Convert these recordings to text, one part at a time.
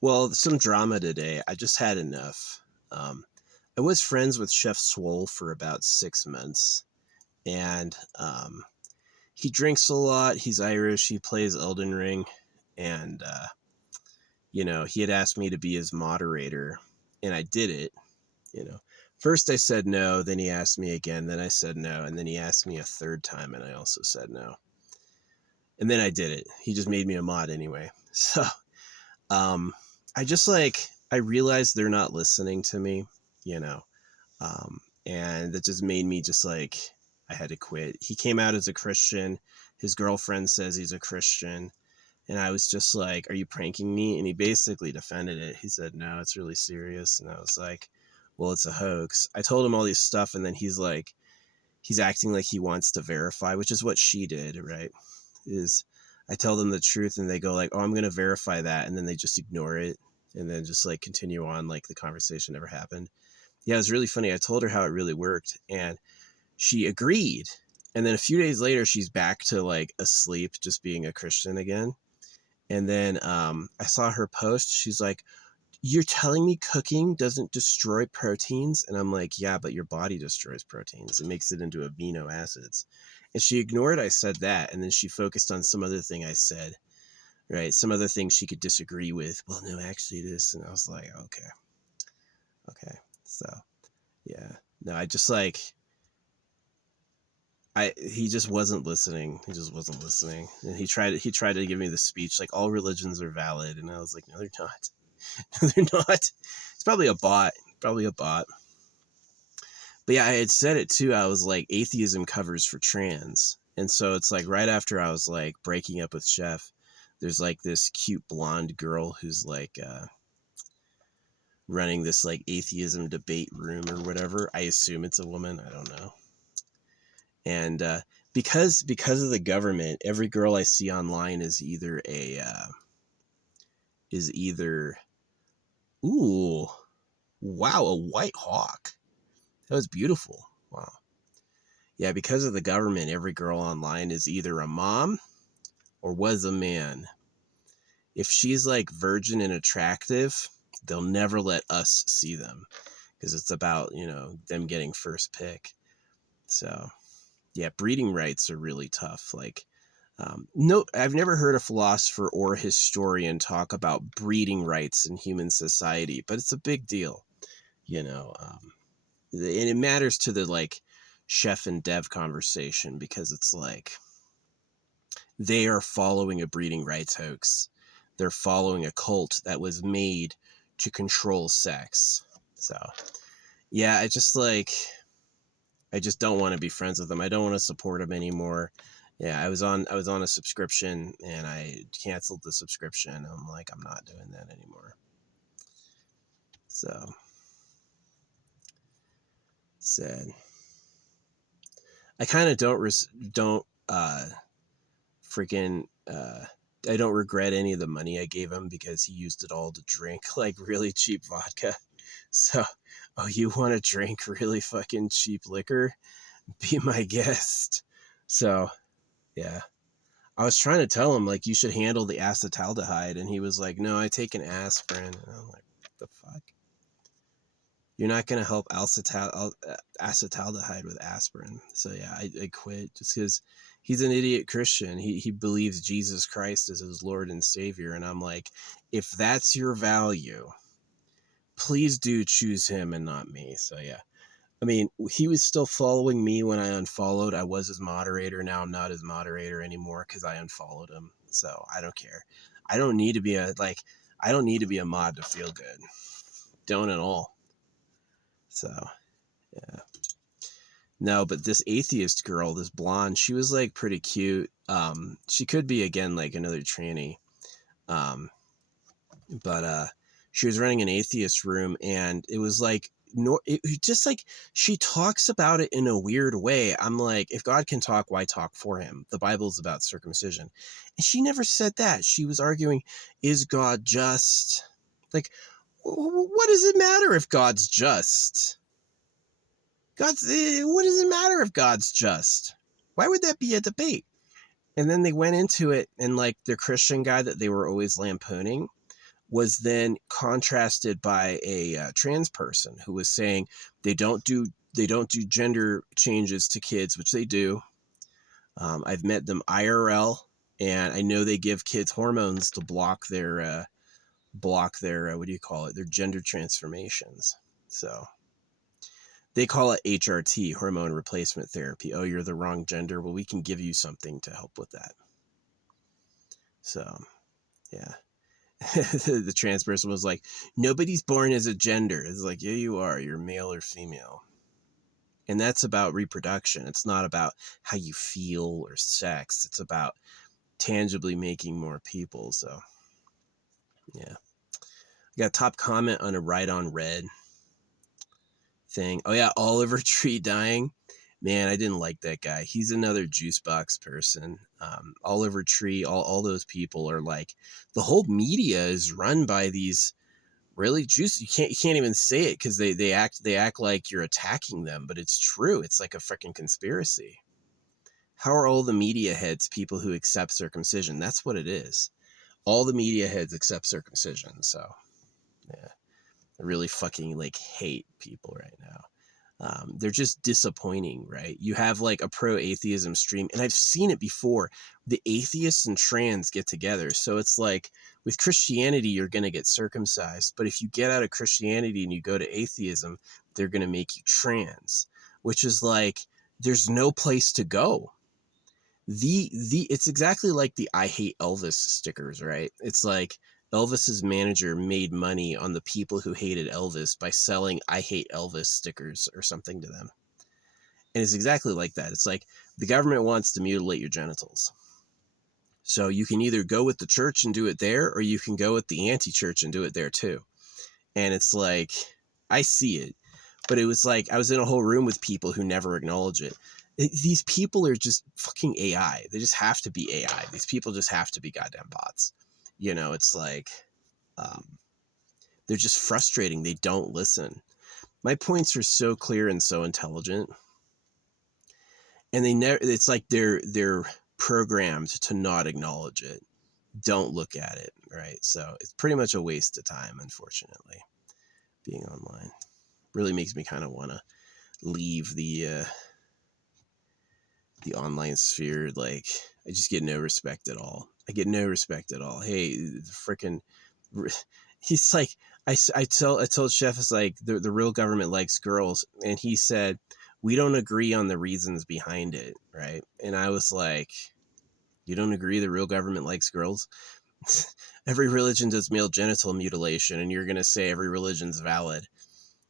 Well, some drama today. I just had enough. I was friends with Chef Swole for about 6 months, and he drinks a lot. He's Irish. He plays Elden Ring, and he had asked me to be his moderator, and I did it. You know, first I said no, then he asked me again, then I said no, and then he asked me a third time, and I also said no, and then I did it. He just made me a mod anyway. So um, I realized they're not listening to me, you know, and that just made me just like I had to quit. He came out as a Christian. His girlfriend says he's a Christian. And I was just like, are you pranking me? And he basically defended it. He said, no, it's really serious. And I was like, well, it's a hoax. I told him all this stuff. And then he's acting like he wants to verify, which is what she did, right? Is I tell them the truth and they go like, oh, I'm going to verify that. And then they just ignore it and then just like continue on like the conversation never happened. Yeah, it was really funny. I told her how it really worked and she agreed. And then a few days later, she's back to like asleep, just being a Christian again. And then I saw her post. She's like, you're telling me cooking doesn't destroy proteins? And I'm like, yeah, but your body destroys proteins. It makes it into amino acids. And she ignored I said that. And then she focused on some other thing I said, right? Some other thing she could disagree with. Well, no, actually this. And I was like, okay. Okay. So, yeah. No, I just like, he just wasn't listening. He just wasn't listening. And he tried to give me the speech like all religions are valid. And I was like, no, they're not. No, they're not. It's probably a bot. Probably a bot. But yeah, I had said it too. I was like, atheism covers for trans. And so it's like right after I was like breaking up with Chef, there's like this cute blonde girl who's like running this like atheism debate room or whatever. I assume it's a woman. I don't know. And because of the government, every girl I see online is either ooh, wow, a white hawk. That was beautiful. Wow. Yeah, because of the government, every girl online is either a mom or was a man. If she's like virgin and attractive, they'll never let us see them because it's about, them getting first pick. So, yeah, breeding rights are really tough. Like, no, I've never heard a philosopher or a historian talk about breeding rights in human society, but it's a big deal, and it matters to the like chef and dev conversation because it's like they are following a breeding rights hoax. They're following a cult that was made to control sex. So, yeah, I just don't want to be friends with them. I don't want to support them anymore. Yeah, I was on a subscription and I canceled the subscription. I'm like, I'm not doing that anymore. So sad. I kind of don't freaking I don't regret any of the money I gave him because he used it all to drink like really cheap vodka. So, oh, you want to drink really fucking cheap liquor? Be my guest. So, yeah. I was trying to tell him like you should handle the acetaldehyde, and he was like, "No, I take an aspirin." And I'm like, "What the fuck? You're not gonna help acetaldehyde with aspirin." So yeah, I quit just because he's an idiot Christian. He believes Jesus Christ is his Lord and Savior, and I'm like, if that's your value, please do choose him and not me. So yeah. I mean, he was still following me when I unfollowed. I was his moderator. Now I'm not his moderator anymore because I unfollowed him. So I don't care. I don't need to be a mod to feel good. Don't at all. So, yeah. No, but this atheist girl, this blonde, she was like pretty cute. She could be again like another tranny. But she was running an atheist room and it was like it just like she talks about it in a weird way. I'm like, if God can talk, why talk for him? The Bible's about circumcision. And she never said that. She was arguing, is God just? Like, what does it matter if God's just? What does it matter if God's just? Why would that be a debate? And then they went into it and like their Christian guy that they were always lampooning was then contrasted by a trans person who was saying they don't do gender changes to kids, which they do. I've met them IRL, and I know they give kids hormones to block their what do you call it, their gender transformations. So they call it HRT, hormone replacement therapy. Oh, you're the wrong gender. Well, we can give you something to help with that. So yeah. The trans person was like, nobody's born as a gender. It's like, yeah, you are. You're male or female. And that's about reproduction. It's not about how you feel or sex. It's about tangibly making more people. So yeah. I got a top comment on a Right on Red thing. Oh yeah, Oliver Tree dying. Man, I didn't like that guy. He's another juice box person. Oliver Tree, all those people are like, the whole media is run by these really juicy. You can't even say it because they act like you're attacking them, but it's true. It's like a freaking conspiracy. How are all the media heads people who accept circumcision? That's what it is. All the media heads accept circumcision. So yeah, I really fucking like hate people right now. They're just disappointing, right? You have like a pro-atheism stream, and I've seen it before. The atheists and trans get together. So it's like with Christianity, you're going to get circumcised. But if you get out of Christianity and you go to atheism, they're going to make you trans, which is like, there's no place to go. It's exactly like the I hate Elvis stickers, right? It's like Elvis's manager made money on the people who hated Elvis by selling I hate Elvis stickers or something to them. And it's exactly like that. It's like the government wants to mutilate your genitals. So you can either go with the church and do it there, or you can go with the anti-church and do it there too. And it's like, I see it, but it was like, I was in a whole room with people who never acknowledge it. These people are just fucking AI. They just have to be AI. These people just have to be goddamn bots. You know, it's like, they're just frustrating. They don't listen. My points are so clear and so intelligent, and they never. It's like they're programmed to not acknowledge it. Don't look at it, right? So it's pretty much a waste of time, unfortunately. Being online really makes me kind of want to leave the online sphere. Like, I just get no respect at all. I get no respect at all. Hey, freaking, he's like, I told Chef, it's like the real government likes girls, and he said we don't agree on the reasons behind it, right? And I was like, you don't agree the real government likes girls? Every religion does male genital mutilation, and you're gonna say every religion's valid?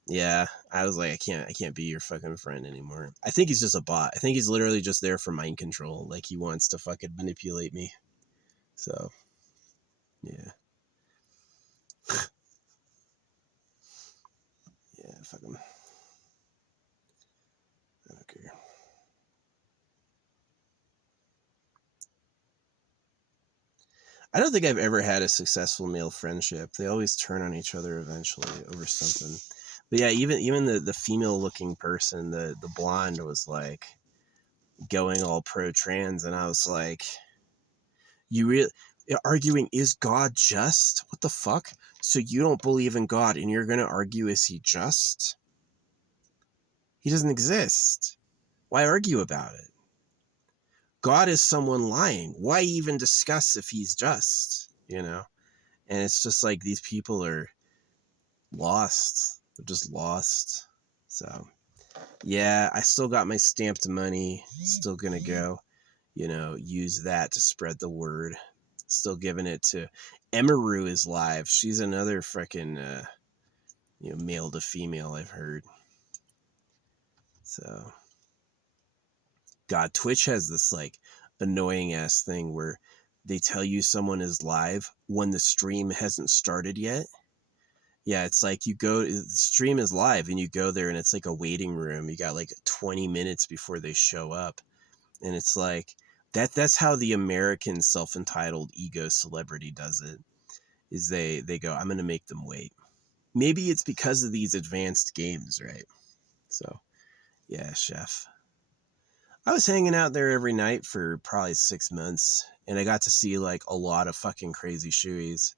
Yeah, I was like, I can't be your fucking friend anymore. I think he's just a bot. I think he's literally just there for mind control. Like, he wants to fucking manipulate me. So, yeah. Yeah, fuck him. I don't care. I don't think I've ever had a successful male friendship. They always turn on each other eventually over something. But yeah, even the female looking person, the blonde, was like going all pro trans, and I was like, you really arguing, is God just? What the fuck? So you don't believe in God and you're gonna argue, is he just? He doesn't exist. Why argue about it? God is someone lying. Why even discuss if he's just? You know? And it's just like, these people are lost. They're just lost. So yeah, I still got my stamped money. Still gonna go, use that to spread the word. Still giving it to Emaru is live. She's another freaking male to female, I've heard. So God, Twitch has this like annoying ass thing where they tell you someone is live when the stream hasn't started yet. Yeah, it's like the stream is live and you go there and it's like a waiting room. You got like 20 minutes before they show up. And it's like, that's how the American self-entitled ego celebrity does it, is they go, I'm going to make them wait. Maybe it's because of these advanced games, right? So yeah, Chef. I was hanging out there every night for probably 6 months, and I got to see like a lot of fucking crazy shoeies.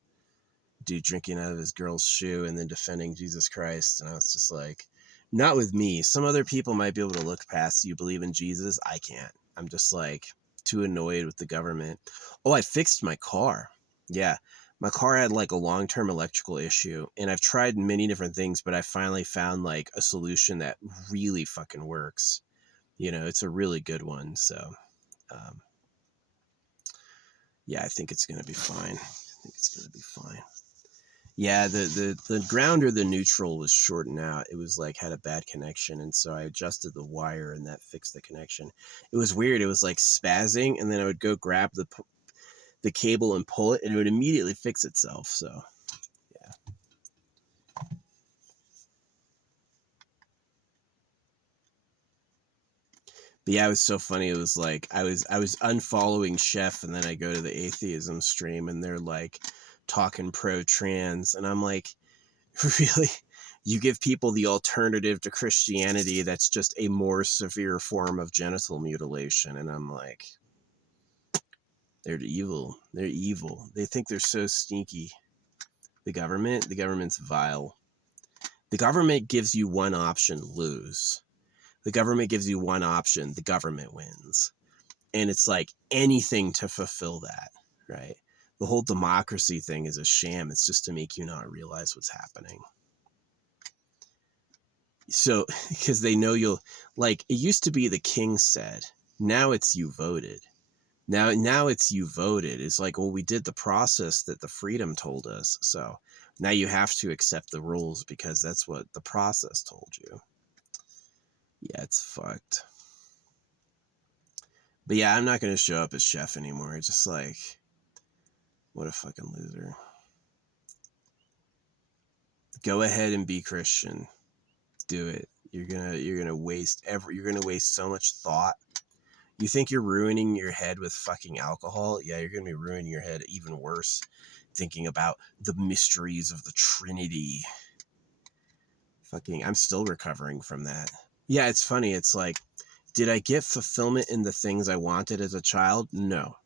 dude drinking out of his girl's shoe and then defending Jesus Christ. And I was just like, not with me. Some other people might be able to look past you believe in Jesus. I can't. I'm just like too annoyed with the government. Oh, I fixed my car. Yeah. My car had like a long-term electrical issue, and I've tried many different things, but I finally found like a solution that really fucking works. You know, it's a really good one. So, um, yeah, I think it's going to be fine. I think it's going to be fine. Yeah, the ground or the neutral was shorting out. It was like had a bad connection, and so I adjusted the wire, and that fixed the connection. It was weird. It was like spazzing, and then I would go grab the cable and pull it, and it would immediately fix itself. So, yeah. But yeah, it was so funny. It was like I was unfollowing Chef, and then I go to the atheism stream, and they're like talking pro trans, and I'm like, really? You give people the alternative to Christianity that's just a more severe form of genital mutilation, and I'm like, they're evil. They're evil. They think they're so sneaky. The government's vile. The government gives you one option, lose. The government gives you one option, the government wins. And it's like anything to fulfill that, right? The whole democracy thing is a sham. It's just to make you not realize what's happening. So, because they know you'll, like, it used to be the king said, now it's you voted. Now it's you voted. It's like, well, we did the process that the freedom told us. So now you have to accept the rules because that's what the process told you. Yeah, it's fucked. But yeah, I'm not going to show up as Chef anymore. It's just like, what a fucking loser. Go ahead and be Christian. Do it. You're gonna waste so much thought. You think you're ruining your head with fucking alcohol? Yeah, you're gonna be ruining your head even worse, thinking about the mysteries of the Trinity. Fucking, I'm still recovering from that. Yeah, it's funny. It's like, did I get fulfillment in the things I wanted as a child? No.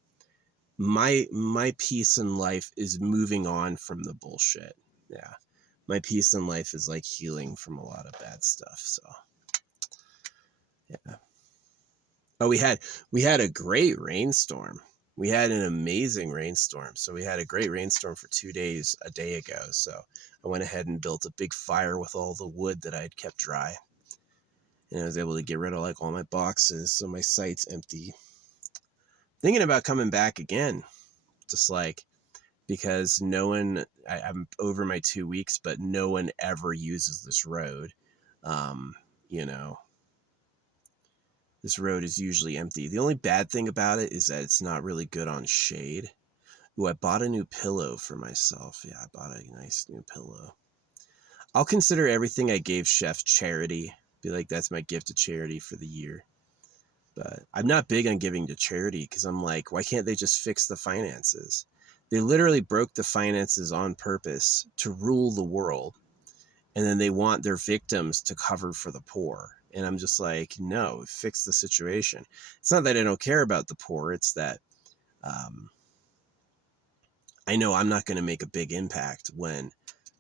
My peace in life is moving on from the bullshit. Yeah. My peace in life is like healing from a lot of bad stuff. So, yeah. Oh, we had a great rainstorm. We had an amazing rainstorm. So we had a great rainstorm for 2 days a day ago. So I went ahead and built a big fire with all the wood that I had kept dry. And I was able to get rid of like all my boxes. So my site's empty. Thinking about coming back again. Just like, because no one, I'm over my 2 weeks, but no one ever uses this road. You know, this road is usually empty. The only bad thing about it is that it's not really good on shade. Ooh, I bought a new pillow for myself. Yeah, I bought a nice new pillow. I'll consider everything I gave Chef charity. Be like, that's my gift to charity for the year. But I'm not big on giving to charity because I'm like, why can't they just fix the finances? They literally broke the finances on purpose to rule the world. And then they want their victims to cover for the poor. And I'm just like, no, fix the situation. It's not that I don't care about the poor. It's that I know I'm not going to make a big impact when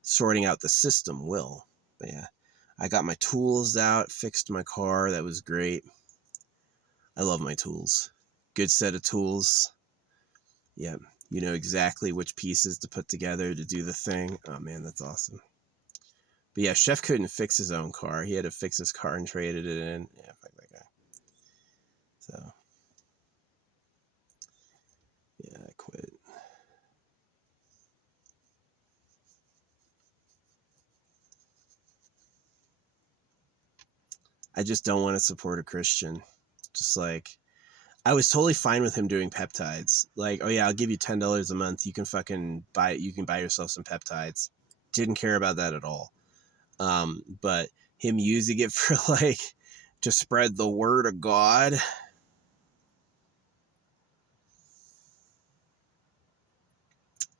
sorting out the system will. But yeah, I got my tools out, fixed my car. That was great. I love my tools. Good set of tools. Yeah, you know exactly which pieces to put together to do the thing. Oh man, that's awesome. But yeah, Chef couldn't fix his own car. He had to fix his car and traded it in. Yeah, fuck that guy. So, yeah, I quit. I just don't want to support a Christian. Just like, I was totally fine with him doing peptides. Like, oh yeah, I'll give you $10 a month. You can fucking buy it. You can buy yourself some peptides. Didn't care about that at all. But him using it for like to spread the word of God.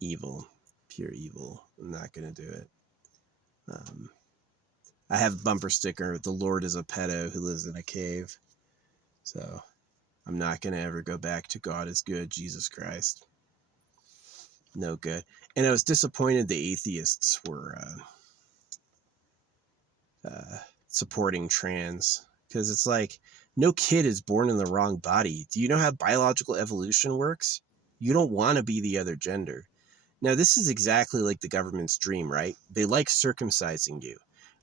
Evil, pure evil. I'm not gonna do it. I have a bumper sticker. The Lord is a pedo who lives in a cave. So I'm not gonna ever go back to God is good, Jesus Christ. no good. And I was disappointed the atheists were supporting trans, because it's like, no kid is born in the wrong body. Do you know how biological evolution works? You don't want to be the other gender. Now, this is exactly like the government's dream, right? They like circumcising you.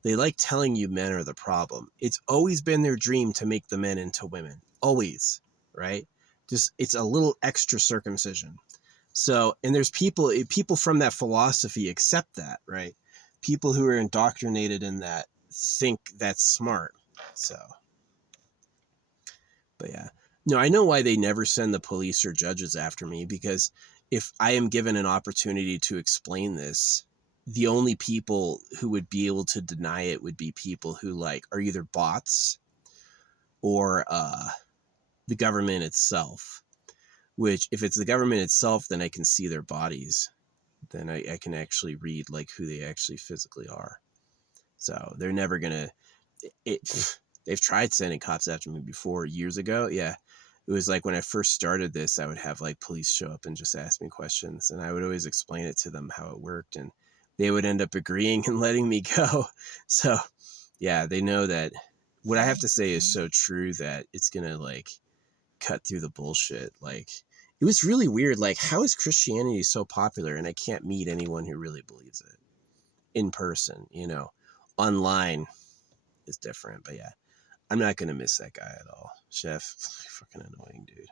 They like telling you men are the problem. It's always been their dream to make the men into women. Always, right? Just, it's a little extra circumcision. So, and there's people from that philosophy accept that, right? People who are indoctrinated in that think that's smart. So, but yeah. No, I know why they never send the police or judges after me, because if I am given an opportunity to explain this, the only people who would be able to deny it would be people who like are either bots or the government itself. Which, if it's the government itself, then I can see their bodies. Then I can actually read like who they actually physically are. So they're never gonna. They've tried sending cops after me before, years ago. Yeah, it was like when I first started this, I would have like police show up and just ask me questions, and I would always explain it to them how it worked, and they would end up agreeing and letting me go. So yeah, they know that what I have to say is so true that it's gonna like cut through the bullshit. Like, it was really weird. Like, how is Christianity so popular and I can't meet anyone who really believes it in person? Online is different, but yeah, I'm not gonna miss that guy at all. Chef, fucking annoying dude.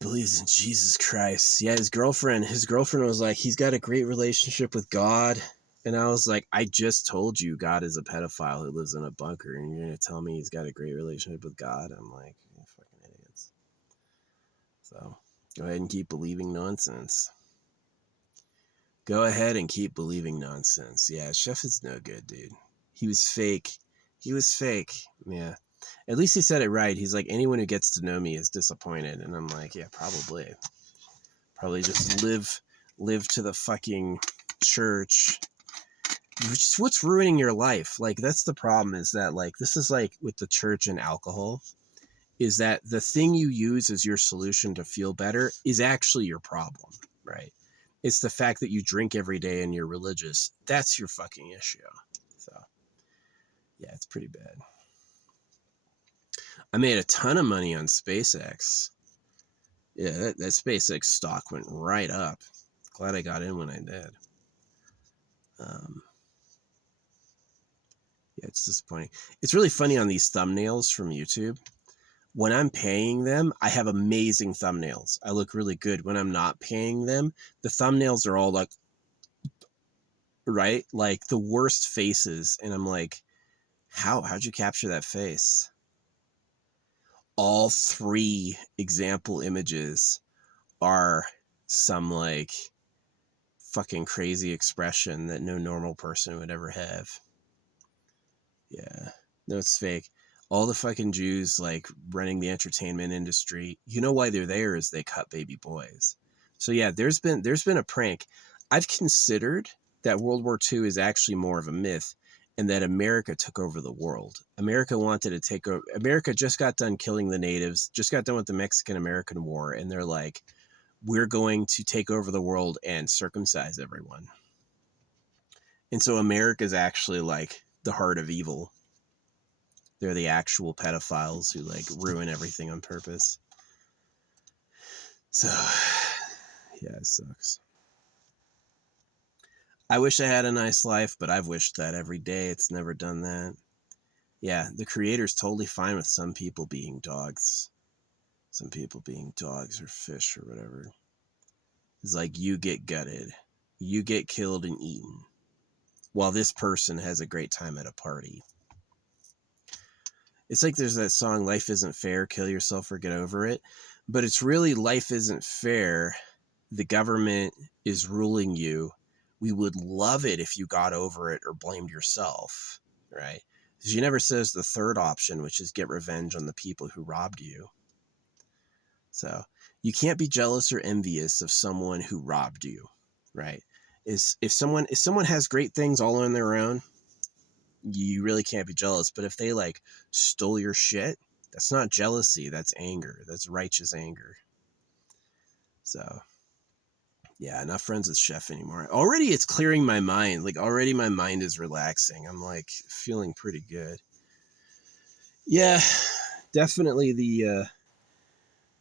Believes in Jesus Christ. Yeah, his girlfriend was like, he's got a great relationship with God. And I was like, I just told you God is a pedophile who lives in a bunker, and you're gonna tell me he's got a great relationship with God? I'm like, you fucking idiots. So go ahead and keep believing nonsense. Go ahead and keep believing nonsense. Yeah, Chef is no good, dude. He was fake. Yeah. At least he said it right. He's like, anyone who gets to know me is disappointed. And I'm like, yeah, probably. Probably just live to the fucking church. Which is what's ruining your life. Like, that's the problem, is that, like, this is like with the church and alcohol, is that the thing you use as your solution to feel better is actually your problem, right? It's the fact that you drink every day and you're religious. That's your fucking issue. So, yeah, it's pretty bad. I made a ton of money on SpaceX. Yeah, that SpaceX stock went right up. Glad I got in when I did. Yeah, it's disappointing. It's really funny on these thumbnails from YouTube. When I'm paying them, I have amazing thumbnails. I look really good. When I'm not paying them, the thumbnails are all like, right? Like the worst faces. And I'm like, how'd you capture that face? All 3 example images are some like fucking crazy expression that no normal person would ever have. Yeah. No, it's fake. All the fucking Jews like running the entertainment industry, you know why they're there is they cut baby boys. So yeah, there's been a prank. I've considered that World War II is actually more of a myth, and that America took over the world. America wanted to take over. America just got done killing the natives, just got done with the Mexican-American War, and they're like, we're going to take over the world and circumcise everyone. And so America's actually like the heart of evil. They're the actual pedophiles who like ruin everything on purpose. So, yeah, it sucks. I wish I had a nice life, but I've wished that every day. It's never done that. Yeah, the creator's totally fine with some people being dogs. Some people being dogs or fish or whatever. It's like, you get gutted. You get killed and eaten, while this person has a great time at a party. It's like there's that song, Life Isn't Fair, Kill Yourself or Get Over It. But it's really, life isn't fair. The government is ruling you. We would love it if you got over it or blamed yourself, right? Because she never says the third option, which is get revenge on the people who robbed you. So you can't be jealous or envious of someone who robbed you, right? If someone has great things all on their own, you really can't be jealous. But if they like stole your shit, that's not jealousy. That's anger. That's righteous anger. So Yeah, not friends with Chef anymore. Already it's clearing my mind. Like already my mind is relaxing. I'm like feeling pretty good. Yeah, definitely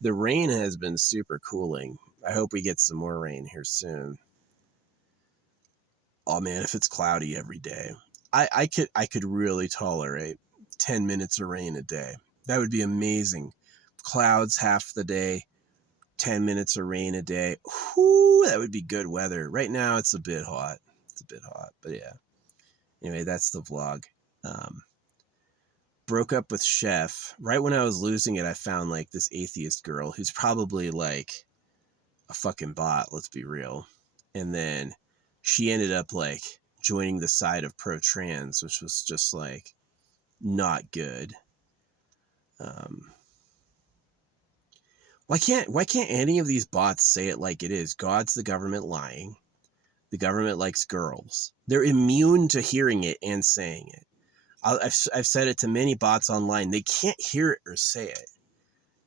the rain has been super cooling. I hope we get some more rain here soon. Oh man, if it's cloudy every day, I could really tolerate 10 minutes of rain a day. That would be amazing. Clouds half the day, 10 minutes of rain a day. Whoo, that would be good weather. Right now it's a bit hot. It's a bit hot, but yeah. Anyway, that's the vlog. Um, Broke up with Chef. Right when I was losing it, I found like this atheist girl who's probably like a fucking bot, let's be real. And then she ended up like joining the side of pro trans, which was just like not good. Um, why can't any of these bots say it like it is? God's the government lying. The government likes girls. They're immune to hearing it and saying it. I've said it to many bots online. They can't hear it or say it,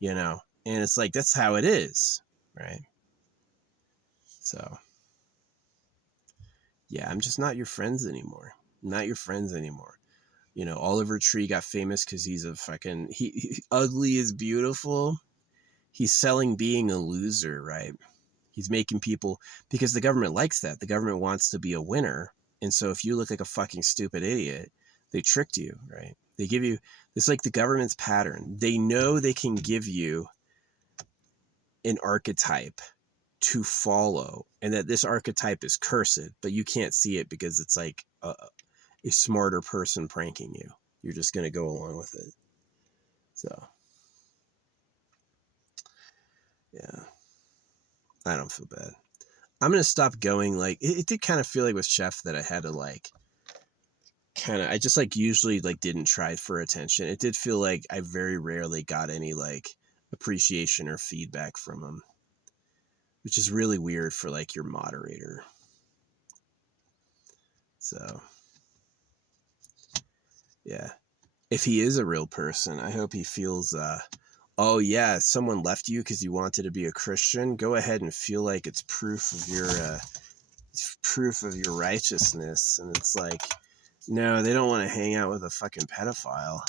you know? And it's like, that's how it is, right? So, yeah, I'm just not your friends anymore. Not your friends anymore. You know, Oliver Tree got famous because he's a fucking, he ugly is beautiful. He's selling being a loser, right? He's making people, because the government likes that. The government wants to be a winner. And so if you look like a fucking stupid idiot, they tricked you, right? They give you, it's like the government's pattern. They know they can give you an archetype to follow and that this archetype is cursed, but you can't see it because it's like a smarter person pranking you. You're just going to go along with it. So, yeah, I don't feel bad. I'm going to stop going. Like, it did kind of feel like with Chef that I had to like, I just like usually like didn't try for attention. It did feel like I very rarely got any like appreciation or feedback from him, which is really weird for like your moderator. So, yeah. If he is a real person, I hope he feels oh yeah, someone left you because you wanted to be a Christian. Go ahead and feel like it's proof of your righteousness. And it's like, no, they don't want to hang out with a fucking pedophile.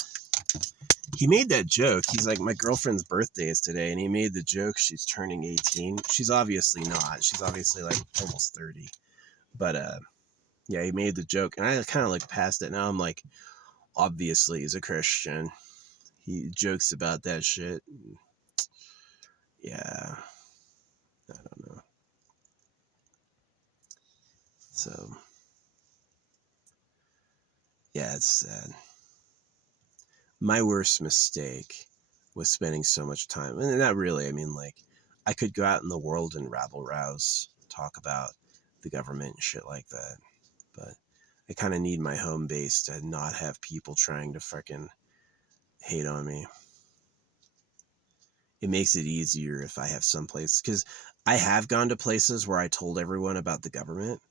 He made that joke. He's like, my girlfriend's birthday is today, and he made the joke she's turning 18. She's obviously not. She's obviously like almost 30. But yeah, he made the joke, and I kind of like passed it. Now I'm like, obviously he's a Christian. He jokes about that shit. Yeah, I don't know. So, yeah, it's sad. My worst mistake was spending so much time, and not really. I mean, like, I could go out in the world and rabble rouse, talk about the government and shit like that, but I kind of need my home base to not have people trying to freaking hate on me. It makes it easier if I have some place, because I have gone to places where I told everyone about the government,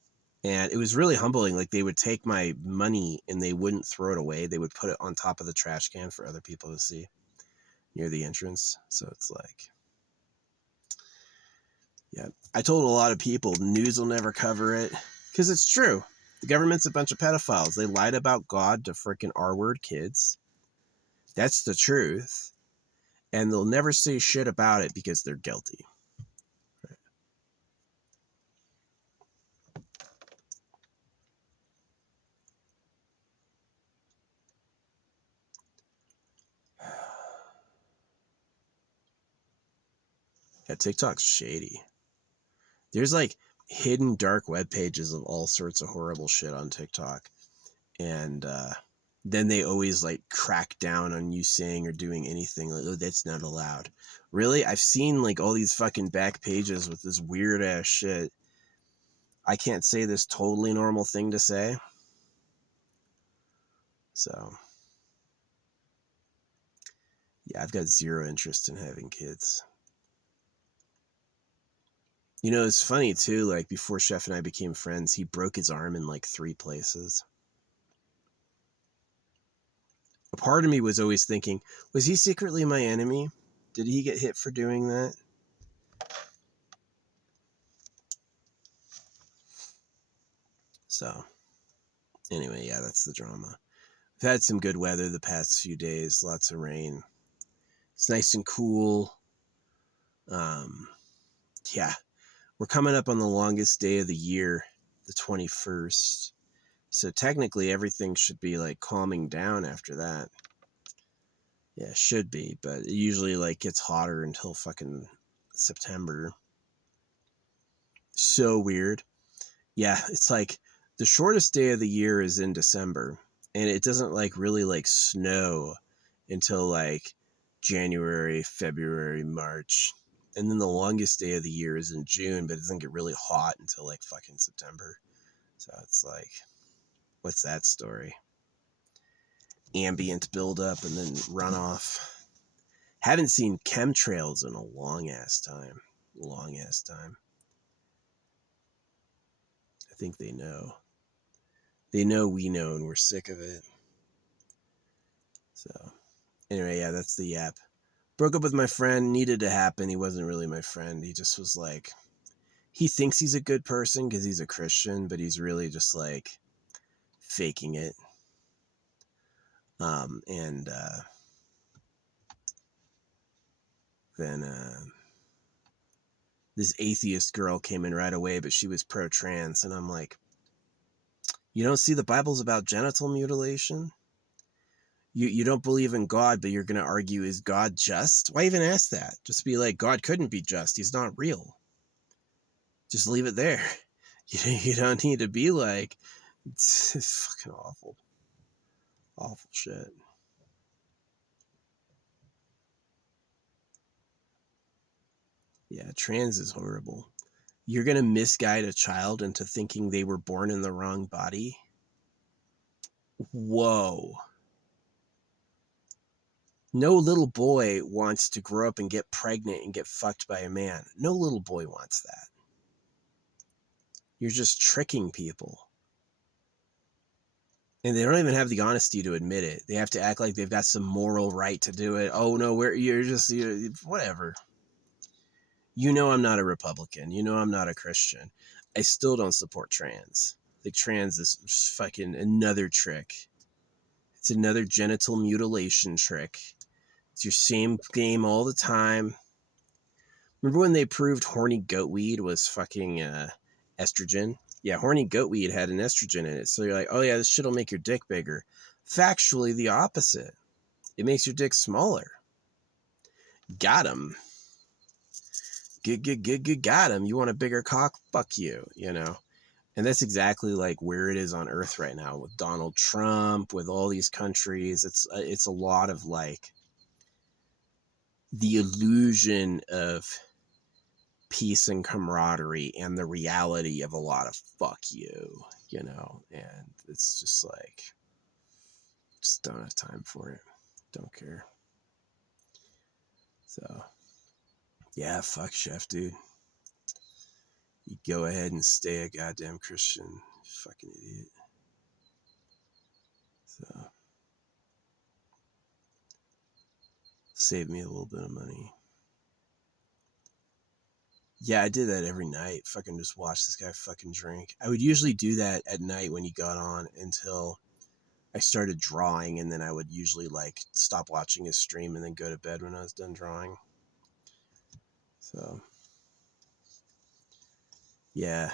and it was really humbling. Like, they would take my money and they wouldn't throw it away. They would put it on top of the trash can for other people to see near the entrance. So it's like, yeah, I told a lot of people news will never cover it, because it's true. The government's a bunch of pedophiles. They lied about God to freaking R-word kids. That's the truth. And they'll never say shit about it because they're guilty. Yeah, TikTok's shady. There's like hidden dark web pages of all sorts of horrible shit on TikTok. And then they always like crack down on you saying or doing anything like, oh, that's not allowed. Really? I've seen like all these fucking back pages with this weird ass shit. I can't say this totally normal thing to say. So, yeah, I've got zero interest in having kids. You know, it's funny too, like before Chef and I became friends, he broke his arm in like 3 places. A part of me was always thinking, was he secretly my enemy? Did he get hit for doing that? So anyway, yeah, that's the drama. We've had some good weather the past few days, lots of rain. It's nice and cool. Yeah, we're coming up on the longest day of the year, the 21st. So technically everything should be like calming down after that. Yeah, it should be, but it usually like gets hotter until fucking September. So weird. Yeah, it's like the shortest day of the year is in December, and it doesn't like really like snow until like January, February, March. And then the longest day of the year is in June, but it doesn't get really hot until like fucking September. So it's like, what's that story? Ambient buildup and then runoff. Haven't seen chemtrails in a long ass time. Long ass time. I think they know. They know we know, and we're sick of it. So anyway, yeah, that's the yap. Broke up with my friend. Needed to happen. He wasn't really my friend. He just was like, he thinks he's a good person because he's a Christian, but he's really just like faking it. And then this atheist girl came in right away, but she was pro-trans, and I'm like, you don't see the Bible's about genital mutilation? You don't believe in God, but you're going to argue, is God just? Why even ask that? Just be like, God couldn't be just. He's not real. Just leave it there. You don't need to be like, it's fucking awful. Awful shit. Yeah, trans is horrible. You're going to misguide a child into thinking they were born in the wrong body? Whoa. No little boy wants to grow up and get pregnant and get fucked by a man. No little boy wants that. You're just tricking people. And they don't even have the honesty to admit it. They have to act like they've got some moral right to do it. Oh no, you're whatever. You know I'm not a Republican. You know I'm not a Christian. I still don't support trans. Like, trans is fucking another trick. It's another genital mutilation trick. It's your same game all the time. Remember when they proved horny goat weed was fucking estrogen? Yeah, horny goat weed had an estrogen in it. So you're like, oh yeah, this shit'll make your dick bigger. Factually, the opposite. It makes your dick smaller. Got him. Got him. You want a bigger cock? Fuck you, you know? And that's exactly like where it is on Earth right now with Donald Trump, with all these countries. It's a lot of like the illusion of peace and camaraderie and the reality of a lot of fuck you, you know? And it's just like, just don't have time for it. Don't care. So, yeah, fuck Chef, dude. You go ahead and stay a goddamn Christian, fucking idiot. So, save me a little bit of money. Yeah, I did that every night. Fucking just watch this guy fucking drink. I would usually do that at night when he got on until I started drawing, and then I would usually like stop watching his stream and then go to bed when I was done drawing. So, yeah.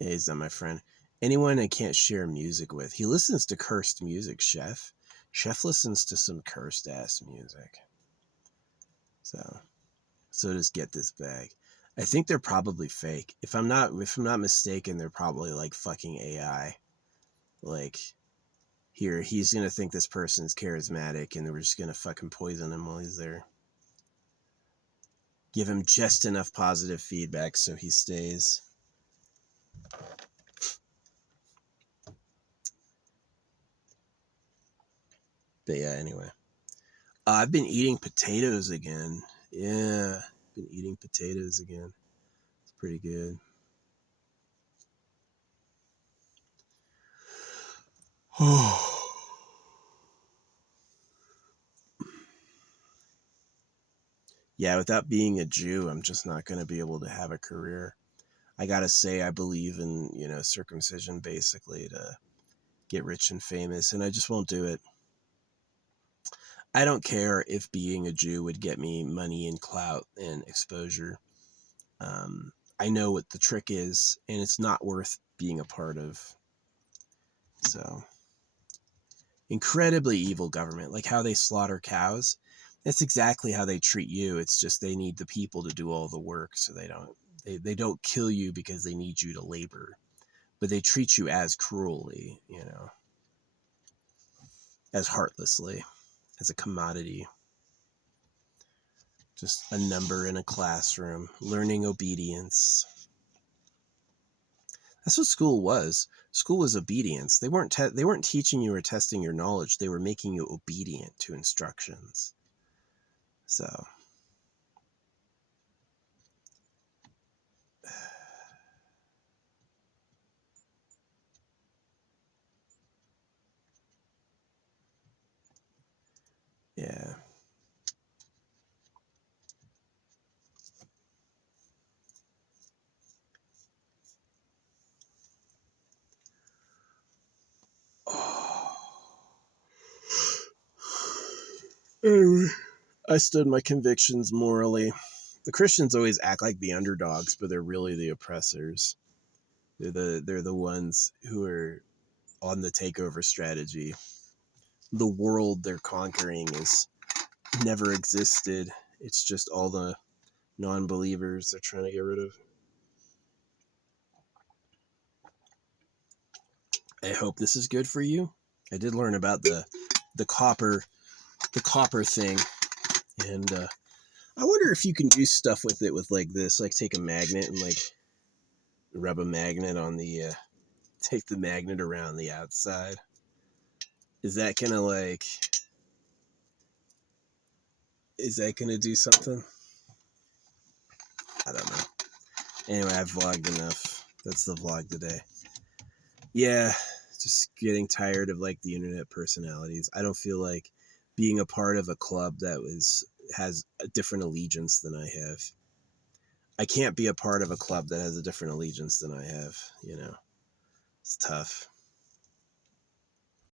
Yeah, he's not my friend. Anyone I can't share music with. He listens to cursed music, Chef. Chef listens to some cursed ass music. So just get this bag. I think they're probably fake. If I'm not mistaken, they're probably like fucking AI. Like, here, he's gonna think this person's charismatic, and we're just gonna fucking poison him while he's there. Give him just enough positive feedback so he stays. But yeah, anyway. I've been eating potatoes again. Yeah, been eating potatoes again. It's pretty good. Yeah, without being a Jew, I'm just not going to be able to have a career. I got to say, I believe in, circumcision basically to get rich and famous, and I just won't do it. I don't care if being a Jew would get me money and clout and exposure. I know what the trick is, and it's not worth being a part of. So, incredibly evil government, like how they slaughter cows. That's exactly how they treat you. It's just they need the people to do all the work, so they don't kill you because they need you to labor, but they treat you as cruelly, as heartlessly, as a commodity. Just a number in a classroom, learning obedience. That's what school was. School was obedience. They weren't teaching you or testing your knowledge. They were making you obedient to instructions. So, yeah. Anyway, I stood my convictions morally. The Christians always act like the underdogs, but they're really the oppressors. They're the ones who are on the takeover strategy. The world they're conquering is never existed. It's just all the non-believers they're trying to get rid of. I hope this is good for you. I did learn about the copper thing, and I wonder if you can do stuff with it with like this, like take a magnet and like rub a magnet on the take the magnet around the outside. Is that gonna like? Is that gonna do something? I don't know. Anyway, I've vlogged enough. That's the vlog today. Yeah, just getting tired of like the internet personalities. I don't feel like being a part of a club that has a different allegiance than I have. I can't be a part of a club that has a different allegiance than I have. It's tough.